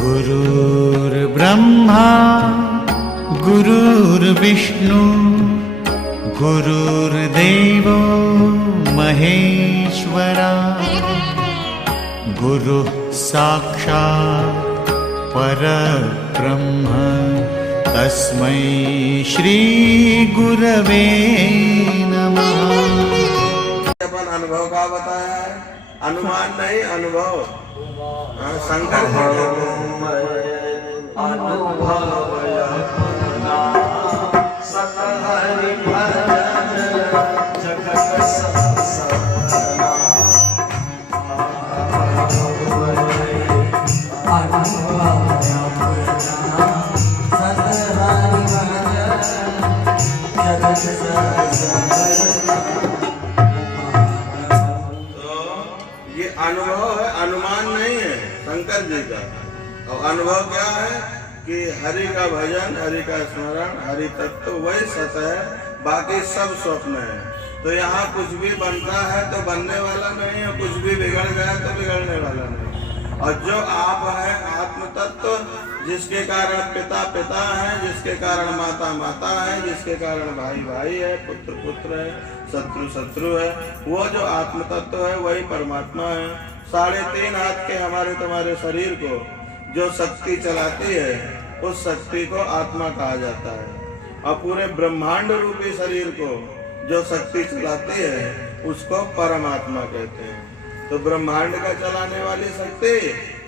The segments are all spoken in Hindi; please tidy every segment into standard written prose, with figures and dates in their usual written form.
गुरुर्ब्रह्मा गुरुर्विष्णु गुरुर्देवो महेश्वरा गुरुः साक्षात् परब्रह्म तस्मै श्री गुरवे नमः। अपन अनुभव का बताया है, अनुमान नहीं अनुभव। शंकर ये अनुभव है, अनुमान नहीं है शंकर जी का। और अनुभव क्या है कि हरि का भजन, हरि का स्मरण, हरि तत्व वही सत्य है, बाकी सब स्वप्न है। तो यहाँ कुछ भी बनता है तो बनने वाला नहीं है, कुछ भी बिगड़ गया तो बिगड़ने वाला नहीं। और जो आप है आत्म तत्व, जिसके कारण पिता पिता है, जिसके कारण माता माता है, जिसके कारण भाई भाई है, पुत्र पुत्र है, शत्रु शत्रु है, वो जो आत्म तत्व है वही परमात्मा है। 3.5 हाथ के हमारे तुम्हारे शरीर को जो शक्ति चलाती है उस शक्ति को आत्मा कहा जाता है। और पूरे ब्रह्मांड रूपी शरीर को जो शक्ति चलाती है उसको परमात्मा कहते हैं। तो ब्रह्मांड का चलाने वाली शक्ति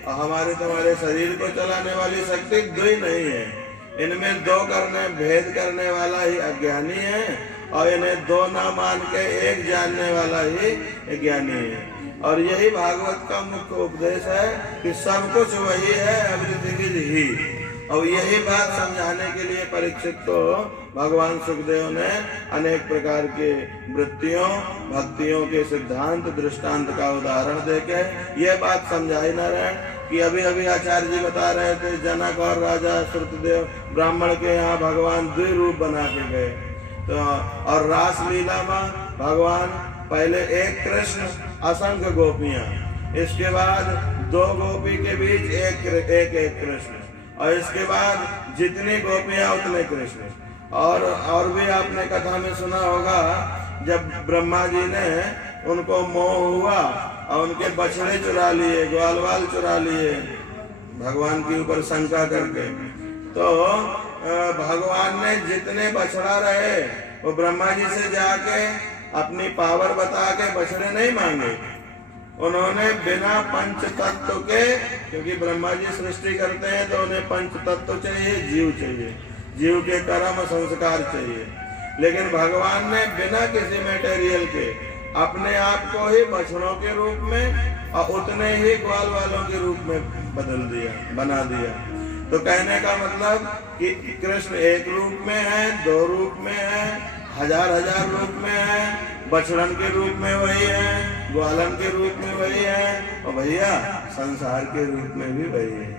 और हमारे तुम्हारे शरीर को चलाने वाली शक्ति दो ही नहीं है। इनमें दो करने भेद करने वाला ही अज्ञानी है और इन्हें दो ना मान के एक जानने वाला ही ज्ञानी है। और यही भागवत का मुख्य उपदेश है कि सब कुछ वही है, एवरीथिंग इज ही। और यही बात समझाने के लिए परीक्षित को भगवान सुखदेव ने अनेक प्रकार के वृत्तियों भक्तियों के सिद्धांत दृष्टांत का उदाहरण देके ये बात समझाई नारायण कि अभी अभी आचार्य जी बता रहे थे जनक और राजा श्रुतदेव ब्राह्मण के यहाँ भगवान द्विरूप बना के गए। तो और रास लीला में भगवान पहले एक कृष्ण असंख्य गोपियां, इसके बाद 2 गोपी के बीच एक कृष्ण, और इसके बाद जितनी गोपियां उतने कृष्ण। और भी आपने कथा में सुना होगा जब ब्रह्मा जी ने उनको मोह हुआ और उनके बछड़े चुरा लिए, ग्वाल वाल चुरा लिए भगवान के ऊपर शंका करके। तो भगवान ने जितने बछड़ा रहे वो ब्रह्मा जी से जाके अपनी पावर बता के बछड़े नहीं मांगे। उन्होंने बिना पंच तत्व के, क्योंकि ब्रह्मा जी सृष्टि करते हैं तो उन्हें पंच तत्व चाहिए, जीव चाहिए, जीव के कर्म संस्कार चाहिए। लेकिन भगवान ने बिना किसी मटेरियल के अपने आप को ही बछड़ों के रूप में और उतने ही ग्वाल वालों के रूप में बदल दिया, बना दिया। तो कहने का मतलब कि कृष्ण एक रूप में है, 2 रूप में है, हजार रूप में है, बछड़न के रूप में वही है, ग्वालन के रूप में वही है, और भैया संसार के रूप में भी वही है।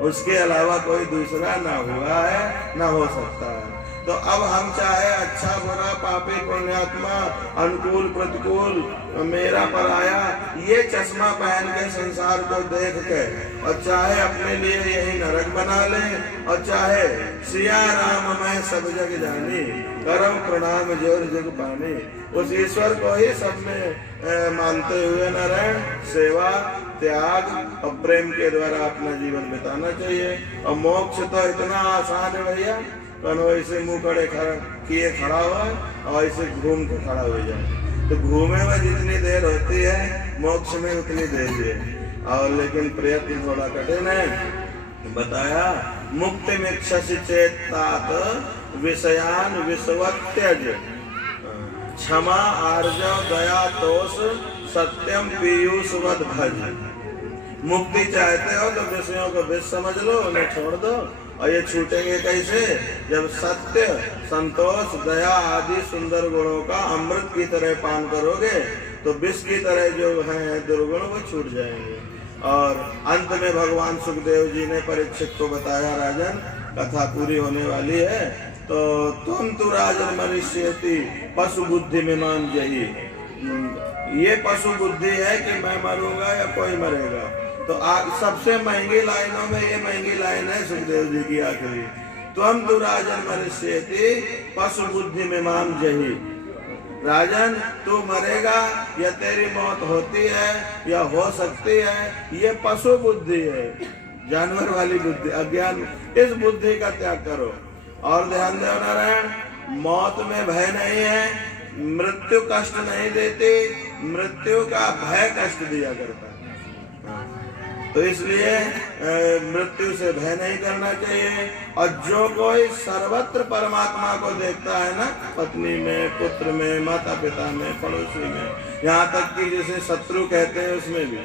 उसके अलावा कोई दूसरा ना हुआ है ना हो सकता है। तो अब हम चाहे अच्छा बुरा पापी पुण्यात्मा अनुकूल प्रतिकूल मेरा पराया ये चश्मा पहन के संसार को देख के और चाहे अपने लिए यही नरक बना ले और चाहे सिया राम मैं सब जग जानी करम प्रणाम जोर जग पानी, उस ईश्वर को ही सब में मानते हुए नारायण सेवा त्याग और प्रेम के द्वारा अपना जीवन बिताना चाहिए। और मोक्ष तो इतना आसान है भैया, कौन ऐसे मुंह कड़े किए खड़ा हुआ और ऐसे घूम के खड़ा हो जाए। तो घूमे में जितनी देर होती है मोक्ष में उतनी देर है। और लेकिन प्रयत्न थोड़ा कठिन है। बताया मुक्ति मिच्छसि चेतात विषयान विषवत्यज क्षमा आर्जव दया तोष सत्यम पीयूषवद भज। मुक्ति चाहते हो तो विषयों को विष समझ लो, उन्हें छोड़ दो। और ये छूटेंगे कैसे? जब सत्य संतोष दया आदि सुंदर गुणों का अमृत की तरह पान करोगे तो विष की तरह जो है दुर्गुण वो छूट जाएंगे। और अंत में भगवान सुखदेव जी ने परीक्षित को बताया राजन कथा पूरी होने वाली है तो तुम तो राजन मनुष्यति पशु बुद्धि में मान जाइए। ये पशु बुद्धि है कि मैं मरूंगा या कोई मरेगा। तो सबसे महंगी लाइनों में ये महंगी लाइन है सुखदेव जी की आखिरी, त्वम तु राजन मनुष्येति पशु बुद्धि में माम जही। राजन तू मरेगा या तेरी मौत होती है या हो सकती है, ये पशु बुद्धि है, जानवर वाली बुद्धि, अज्ञान, इस बुद्धि का त्याग करो। और ध्यान दो नारायण, मौत में भय नहीं है, मृत्यु कष्ट नहीं देती, मृत्यु का भय कष्ट दिया करता है। तो इसलिए मृत्यु से भय नहीं करना चाहिए। और जो कोई सर्वत्र परमात्मा को देखता है ना, पत्नी में, पुत्र में, माता पिता में, पड़ोसी में, यहाँ तक कि जिसे शत्रु कहते हैं उसमें भी,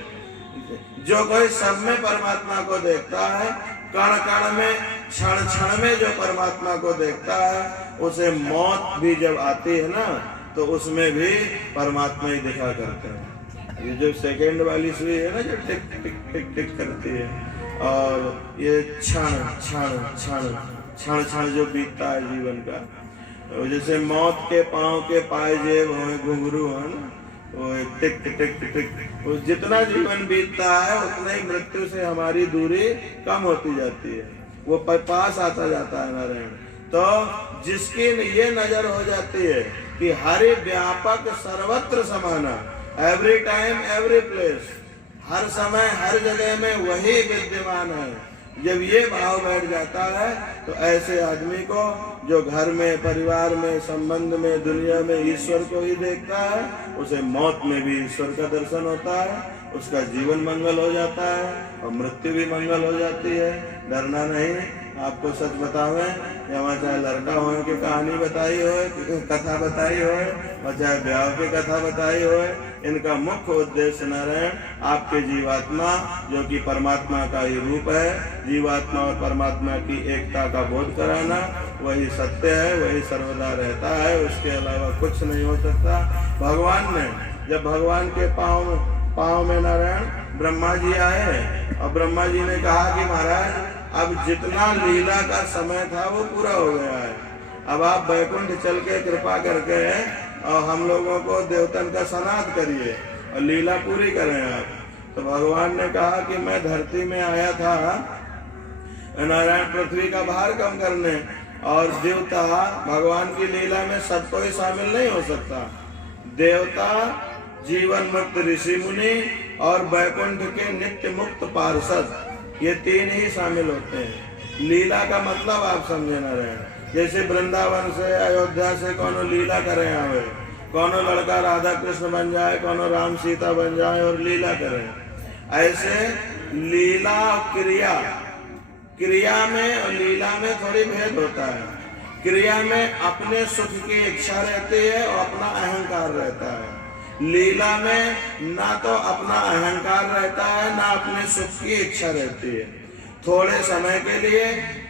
जो कोई सब में परमात्मा को देखता है, कण कण में, क्षण क्षण में जो परमात्मा को देखता है, उसे मौत भी जब आती है ना, तो उसमें भी परमात्मा ही दिखा करते हैं। ये जो सेकंड वाली सुई है ना, जो टिक टिक टिक टिक करती है, और ये क्षण क्षण क्षण क्षण क्षण जो बीतता है जीवन का, तो जैसे मौत के पांव के पाए जेब हो, घुंघरू है ना, वो टिक टिक टिक टिक, वो जितना जीवन बीतता है उतना ही मृत्यु से हमारी दूरी कम होती जाती है, वो पास आता जाता है नारायण। तो जिसकी ये नजर हो जाती है कि हरि व्यापक सर्वत्र समाना, एवरी टाइम एवरी प्लेस, हर समय हर जगह में वही विद्यमान है, जब ये भाव बैठ जाता है तो ऐसे आदमी को जो घर में, परिवार में, संबंध में, दुनिया में ईश्वर को ही देखता है, उसे मौत में भी ईश्वर का दर्शन होता है, उसका जीवन मंगल हो जाता है और मृत्यु भी मंगल हो जाती है। डरना नहीं। आपको सच बतावे, या चाहे लड़का हो की कहानी बताई हो, कथा बताई हो, और चाहे ब्याह की कथा बताई हो, इनका मुख्य उद्देश्य नारायण आपके जीवात्मा जो कि परमात्मा का ही रूप है, जीवात्मा और परमात्मा की एकता का बोध कराना, वही सत्य है, वही सर्वदा रहता है, उसके अलावा कुछ नहीं हो सकता। भगवान ने जब भगवान के पाँव में नारायण ब्रह्मा जी आए, और ब्रह्मा जी ने कहा कि महाराज अब जितना लीला का समय था वो पूरा हो गया है, अब आप बैकुंठ चल के कृपा करके और हम लोगों को देवतन का सनाद करिए और लीला पूरी करें आप। तो भगवान ने कहा कि मैं धरती में आया था नारायण पृथ्वी का भार कम करने, और देवता भगवान की लीला में सब कोई शामिल नहीं हो सकता। देवता, जीवन मुक्त ऋषि मुनि और बैकुंठ के नित्य मुक्त पार्षद, ये तीन ही शामिल होते हैं। लीला का मतलब आप समझे ना रहे, जैसे वृंदावन से, अयोध्या से कोनो लीला करे आवे, कोनो लड़का राधा कृष्ण बन जाए, कोनो राम सीता बन जाए और लीला करे, ऐसे लीला क्रिया, क्रिया में और लीला में थोड़ी भेद होता है। क्रिया में अपने सुख की इच्छा रहती है और अपना अहंकार रहता है, लीला में ना तो अपना अहंकार रहता है ना अपने सुख की इच्छा रहती है। थोड़े समय के लिए,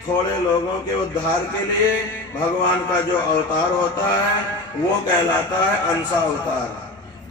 थोड़े लोगों के उद्धार के लिए भगवान का जो अवतार होता है वो कहलाता है अंश अवतार।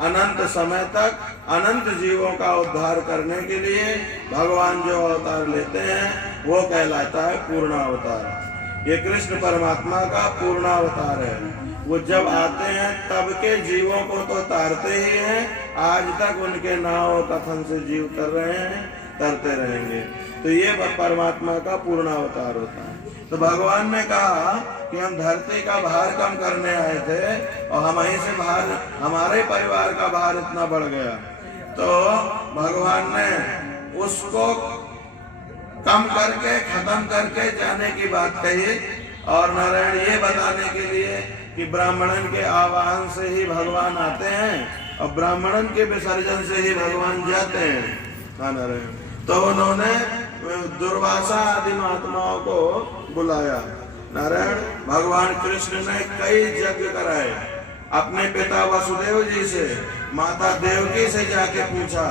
अनंत समय तक अनंत जीवों का उद्धार करने के लिए भगवान जो अवतार लेते हैं वो कहलाता है पूर्ण अवतार। ये कृष्ण परमात्मा का पूर्ण अवतार है। वो जब आते हैं तब के जीवों को तो तारते ही हैं, आज तक उनके नाव कथन से जीव तर रहे हैं, तरते रहेंगे। तो ये परमात्मा का पूर्ण अवतार होता है। तो भगवान ने कहा कि हम धरती का भार कम करने आए थे और हम वहीं से भार, हमारे परिवार का भार इतना बढ़ गया, तो भगवान ने उसको कम करके, खत्म करके जाने की बात कही। और नारायण ये बताने के लिए कि ब्राह्मणन के आवाहन से ही भगवान आते हैं और ब्राह्मणन के विसर्जन से ही भगवान जाते हैं। हाँ नारायण। तो उन्होंने दुर्वासा आदि महात्माओं को बुलाया। नारायण भगवान कृष्ण ने कई यज्ञ कराए। अपने पिता वसुदेव जी से, माता देवकी से जाके पूछा,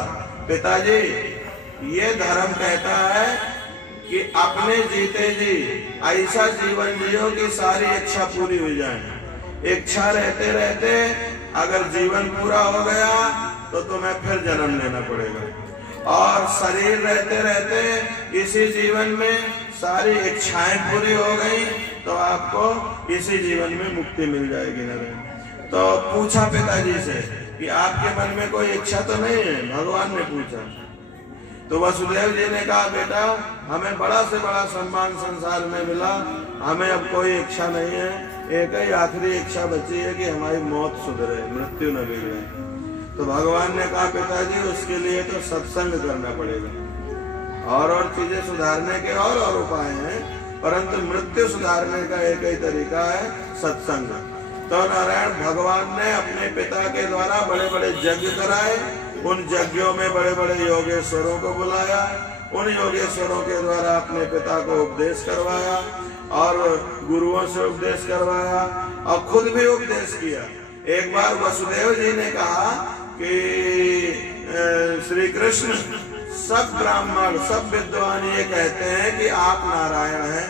पिताजी ये धर्म कहता है कि अपने जीते जी ऐसा जीवन जियो कि सारी इच्छा पूरी हो जाए। इच्छा रहते रहते अगर जीवन पूरा हो गया तो तुम्हें फिर जन्म लेना पड़ेगा, और शरीर रहते रहते इसी जीवन में सारी इच्छाएं पूरी हो गई तो आपको इसी जीवन में मुक्ति मिल जाएगी। नारायण। तो पूछा पिताजी से कि आपके मन में कोई इच्छा तो नहीं है? भगवान ने पूछा। तो वसुदेव जी ने कहा बेटा हमें बड़ा से बड़ा सम्मान संसार में मिला, हमें अब कोई इच्छा नहीं है, एक ही आखिरी इच्छा बची है कि हमारी मौत सुधरे, मृत्यु न बिगड़े। तो भगवान ने कहा पिताजी उसके लिए तो सत्संग करना पड़ेगा, और चीजें सुधारने के और उपाय हैं, परंतु मृत्यु सुधारने का एक ही तरीका है सत्संग। तो नारायण भगवान ने अपने पिता के द्वारा बड़े बड़े यज्ञ कराए, उन यज्ञों में बड़े बड़े योगेश्वरों को बुलाया, उन योगेश्वरों के द्वारा अपने पिता को उपदेश करवाया और गुरुओं से उपदेश करवाया और खुद भी उपदेश किया। एक बार वसुदेव जी ने कहा कि श्री कृष्ण सब ब्राह्मण सब विद्वान ये कहते हैं कि आप नारायण हैं,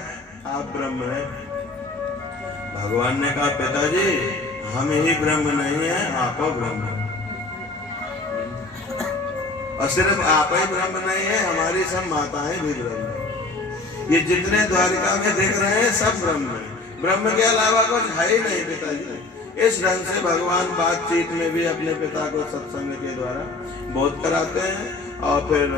आप ब्रह्म हैं। भगवान ने कहा पिताजी हम ही ब्रह्म नहीं है, आप ब्रह्म हैं। और सिर्फ आप ही ब्रह्म नहीं है, हमारी सब माताएं भी ब्रह्म है। ये जितने द्वारिका में दिख रहे हैं सब ब्रह्म है, ब्रह्म के अलावा कुछ है ही नहीं पिताजी। इस ढंग से भगवान बातचीत में भी अपने पिता को सत्संग के द्वारा बोध कराते हैं और फिर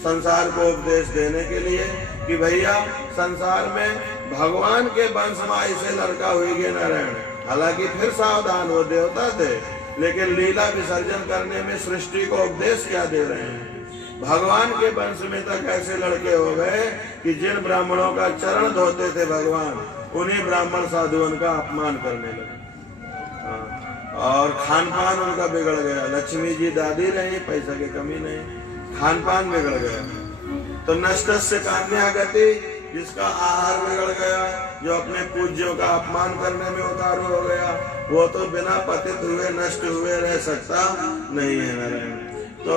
संसार को उपदेश देने के लिए कि भैया संसार में भगवान के वंश में ऐसे लड़का हुई गे नारायण। हालांकि फिर सावधान वो देवता थे, लेकिन लीला विसर्जन करने में सृष्टि को उपदेश क्या दे रहे हैं। भगवान के वंश में तक ऐसे लड़के हो गए कि जिन ब्राह्मणों का चरण धोते थे भगवान, उन्हीं ब्राह्मण साधुओं का अपमान करने लगे और खान पान उनका बिगड़ गया। लक्ष्मी जी दादी रही, पैसा की कमी नहीं, खान पान बिगड़ गया। तो नष्टस्य कान्या गति, जिसका आहार बिगड़ गया, जो अपने पूज्यों का अपमान करने में उतारू हो गया, वो तो बिना पतित हुए नष्ट हुए रह सकता नहीं है नारायण। तो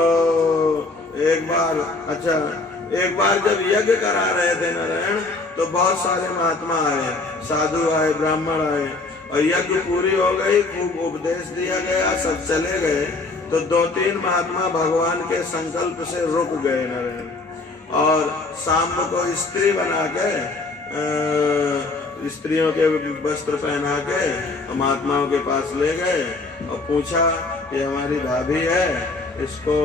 एक बार जब यज्ञ करा रहे थे नारायण, तो बहुत सारे महात्मा आए, साधु आए, ब्राह्मण आए और यज्ञ पूरी हो गई, खूब उपदेश दिया गया, सब चले गए। तो 2-3 महात्मा भगवान के संकल्प से रुक गए नारायण और शाम को स्त्री बना के स्त्रियों के वस्त्र पहना के महात्माओं के पास ले गए और पूछा कि हमारी भाभी है, इसको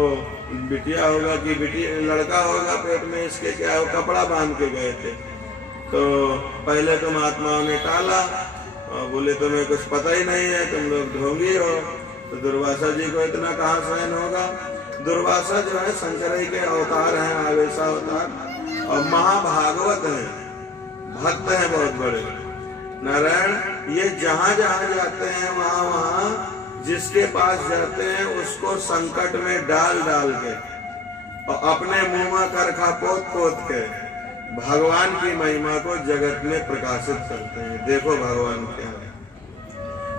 बिटिया होगा कि बिटिया लड़का होगा पेट में, इसके क्या हो, कपड़ा बांध के गए थे। तो पहले तो महात्माओं ने टाला और बोले तुम्हें कुछ पता ही नहीं है, तुम लोग ढोंगी हो। तो दुर्वासा जी को इतना कहाँ सहन होगा। दुर्वासा जो है शंकर के अवतार हैं, आवेशा अवतार और महाभागवत हैं, भक्त हैं बहुत बड़े नारायण। ये जहां जहां जाते हैं वहां जिसके पास जाते हैं उसको संकट में डाल के और अपने मुंह में करखा पोत के भगवान की महिमा को जगत में प्रकाशित करते हैं। देखो भगवान क्या है,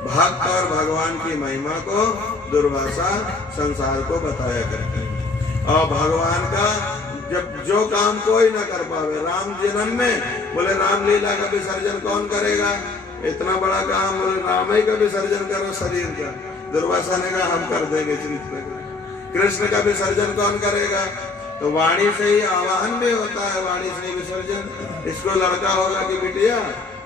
भक्त और भगवान की महिमा को दुर्वासा संसार को बताया करते हैं। और भगवान का जब जो काम कोई ना कर पावे, राम जन्म में बोले रामलीला का विसर्जन कौन करेगा, इतना बड़ा काम, बोले राम ही का विसर्जन करो शरीर का। दुर्वासा ने कहा हम कर देंगे। कृष्ण का विसर्जन कौन करेगा, तो वाणी से ही आवाहन भी होता है, वाणी से ही विसर्जन। इसको लड़का होगा कि बिटिया,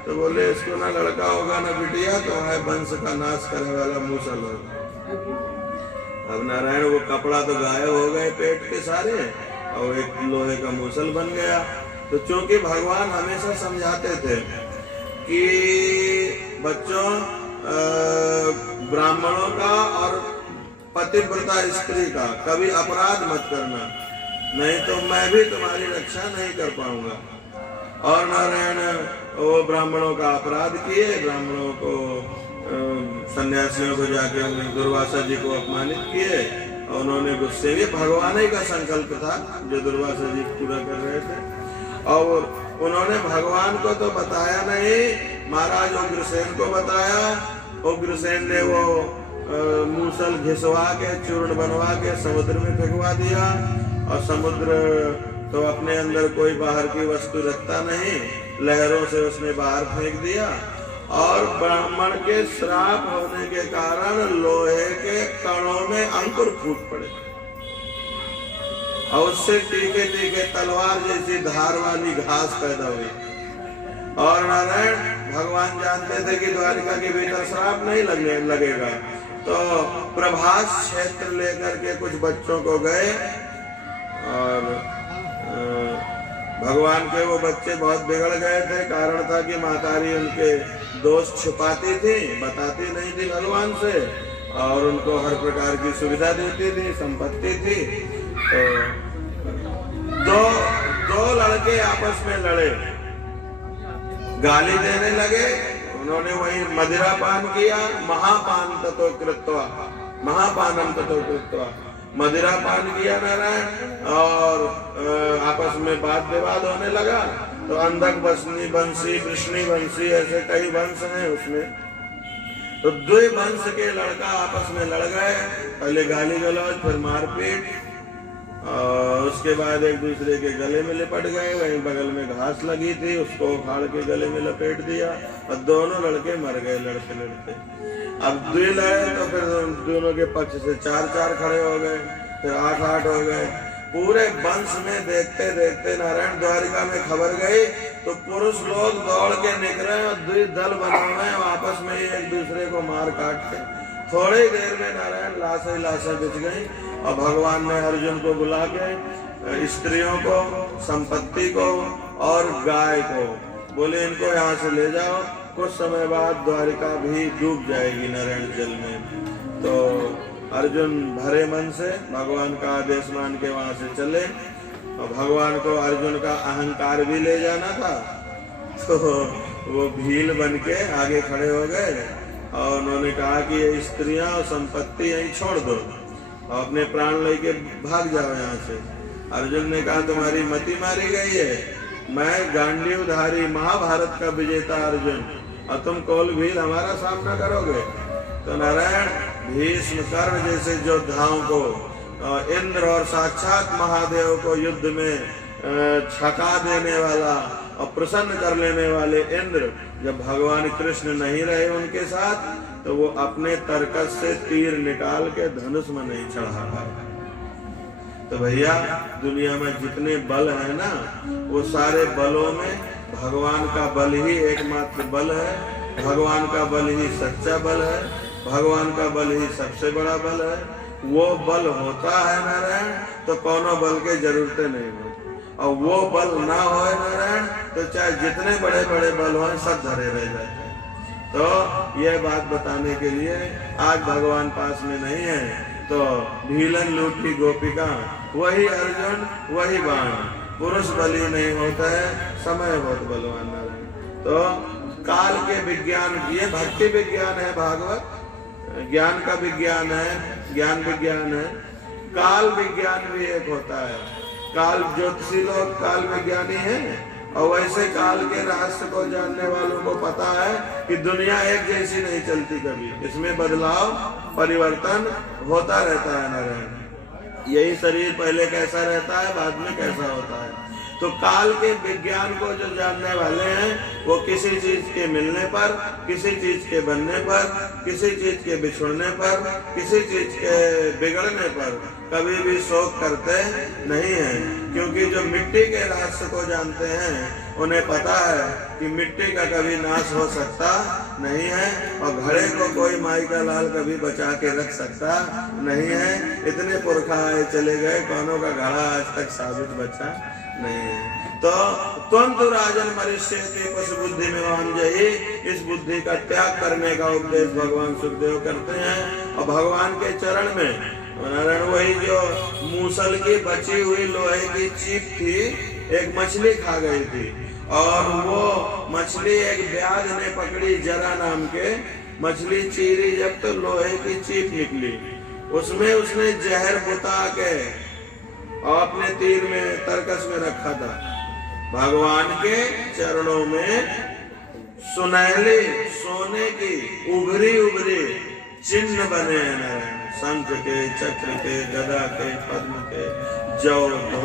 तो बोले इसको ना लड़का होगा ना बिटिया, तो है वंश का नाश करने वाला मूसल होगा। अब नारायण वो कपड़ा तो गायब हो गए पेट के सारे और एक लोहे का मूसल बन गया। तो चूंकि भगवान हमेशा समझाते थे कि बच्चों ब्राह्मणों का और पतिव्रता स्त्री का कभी अपराध मत करना, नहीं तो मैं भी तुम्हारी रक्षा नहीं कर पाऊंगा। और नारायण वो ब्राह्मणों का अपराध किए, ब्राह्मणों को सन्यासियों को जाके दुर्वासा जी को अपमानित किए और उन्होंने गुस्से में, भगवान ही का संकल्प था जो दुर्वासा जी पूरा कर रहे थे। और उन्होंने भगवान को तो बताया नहीं, महाराज उग्रसेन को बताया। उग्रसेन ने वो मूसल घिसवा के चूर्ण बनवा के समुद्र में फेंकवा दिया और समुद्र तो अपने अंदर कोई बाहर की वस्तु रखता नहीं, लहरों से उसने बाहर फेंक दिया और ब्राह्मण के श्राप होने के कारण लोहे के कणों में अंकुर फूट पड़े और उससे तीखे तीखे तलवार जैसी धार वाली घास पैदा हुई। और नारायण भगवान जानते थे कि द्वारिका के भीतर श्राप नहीं लगेगा, तो प्रभास क्षेत्र लेकर के कुछ बच्चों को गए और भगवान के वो बच्चे बहुत बिगड़ गए थे। कारण था कि मातारी उनके दोष छुपाती थी, बताती नहीं थी भगवान से, और उनको हर प्रकार की सुविधा देती थी, संपत्ति थी। तो दो लड़के आपस में लड़े, गाली देने लगे। उन्होंने वही मदिरा पान किया, महापान ततो कृत्वा, महापानम ततो कृत्वा, मदिरा पान किया नारायण, और आपस में वाद विवाद होने लगा। तो अंधक बंशी, वृष्णि बंशी, ऐसे कई वंश हैं उसमें। तो दो वंश के लड़का आपस में लड़ गए, पहले गाली गलौज, फिर मारपीट, और उसके बाद एक दूसरे के गले में लिपट गए। वहीं बगल में घास लगी थी, उसको उखाड़ के गले में लपेट दिया, और दोनों लड़के मर गए लड़ते लड़ते। अब दो लड़े तो फिर दोनों के पक्ष से 4-4 खड़े हो गए, फिर 8-8 हो गए। पूरे वंश में देखते देखते नारायण द्वारिका में खबर गई, तो पुरुष लोग दौड़ के निकले और दो दल बना हुए, आपस में एक दूसरे को मार काट के थोड़ी देर में नारायण लाशें बिछ गई। और भगवान ने अर्जुन को बुला के स्त्रियों को, संपत्ति को और गाय को बोले, इनको यहाँ से ले जाओ, कुछ समय बाद द्वारिका भी डूब जाएगी नारायण जल में। तो अर्जुन भरे मन से भगवान का आदेश मान के वहां से चले, और भगवान को अर्जुन का अहंकार भी ले जाना था, तो वो भील बन के आगे खड़े हो गए, और उन्होंने कहा कि ये स्त्रियां और संपत्ति यहीं छोड़ दो, और अपने प्राण लेके भाग जाओ यहाँ से। अर्जुन ने कहा तुम्हारी मति मारी गई है, मैं गांडीवधारी महाभारत का विजेता अर्जुन, और तुम कौल भील हमारा सामना करोगे। तो नारायण भीष्म, कर्ण जैसे योद्धाओं को, इंद्र और साक्षात महादेव को युद्ध में छका देने वाला और प्रसन्न कर लेने वाले इंद्र, जब भगवान कृष्ण नहीं रहे उनके साथ, तो वो अपने तर्कस से तीर निकाल के धनुष में नहीं चढ़ा पाए। तो भैया दुनिया में जितने बल है ना, वो सारे बलों में भगवान का बल ही एकमात्र बल है। भगवान का बल ही सच्चा बल है, भगवान का बल ही सबसे बड़ा बल है। वो बल होता है नारायण, तो कोनो बल के जरूरतें नहीं होती, और वो बल ना हो नारायण, तो चाहे जितने बड़े बड़े बल हो सब धरे रह जाते हैं। तो यह बात बताने के लिए आज भगवान पास में नहीं है, तो भीलन लूटी गोपिका, वही अर्जुन वही बाण, पुरुष बली नहीं होता है, समय बहुत बलवान नारायण। तो काल के विज्ञान, ये भक्ति विज्ञान है, भागवत ज्ञान का विज्ञान है, ज्ञान विज्ञान है। काल विज्ञान भी एक होता है। काल ज्योतिषी लोग काल विज्ञानी हैं, और वैसे काल के रहस्य को जानने वालों को पता है कि दुनिया एक जैसी नहीं चलती, कभी इसमें बदलाव परिवर्तन होता रहता है नारायण। यही शरीर पहले कैसा रहता है, बाद में कैसा होता है। तो काल के विज्ञान को जो जानने वाले हैं, वो किसी चीज के मिलने पर, किसी चीज के बनने पर, किसी चीज के बिछुड़ने पर, किसी चीज के बिगड़ने पर कभी भी शोक करते नहीं हैं। क्योंकि जो मिट्टी के रहस्य को जानते हैं, उन्हें पता है कि मिट्टी का कभी नाश हो सकता नहीं है, और घड़े को कोई माई का लाल कभी बचा के रख सकता नहीं है। इतने पुरखा आए चले गए, कौनों का घड़ा आज तक साबित बचा नहीं है। तो तुम तो राजन मनुष्य पशु बुद्धि में अंजहि, इस बुद्धि का त्याग करने का उपदेश भगवान सुखदेव करते हैं। और भगवान के चरण में नारायण, वही जो मूसल की बची हुई लोहे की चीप थी, एक मछली खा गई थी, और वो मछली एक व्याध ने पकड़ी, जरा नाम के मछली चीरी जब, तो लोहे की चीप निकली, उसमें उसने जहर बुता के और अपने तीर में तरकस में रखा था। भगवान के चरणों में सुनहले सोने की उभरी उभरी चिन्ह बने हैं नारायण, शंख के, चक्र के, गदा के, पद्म के, जौ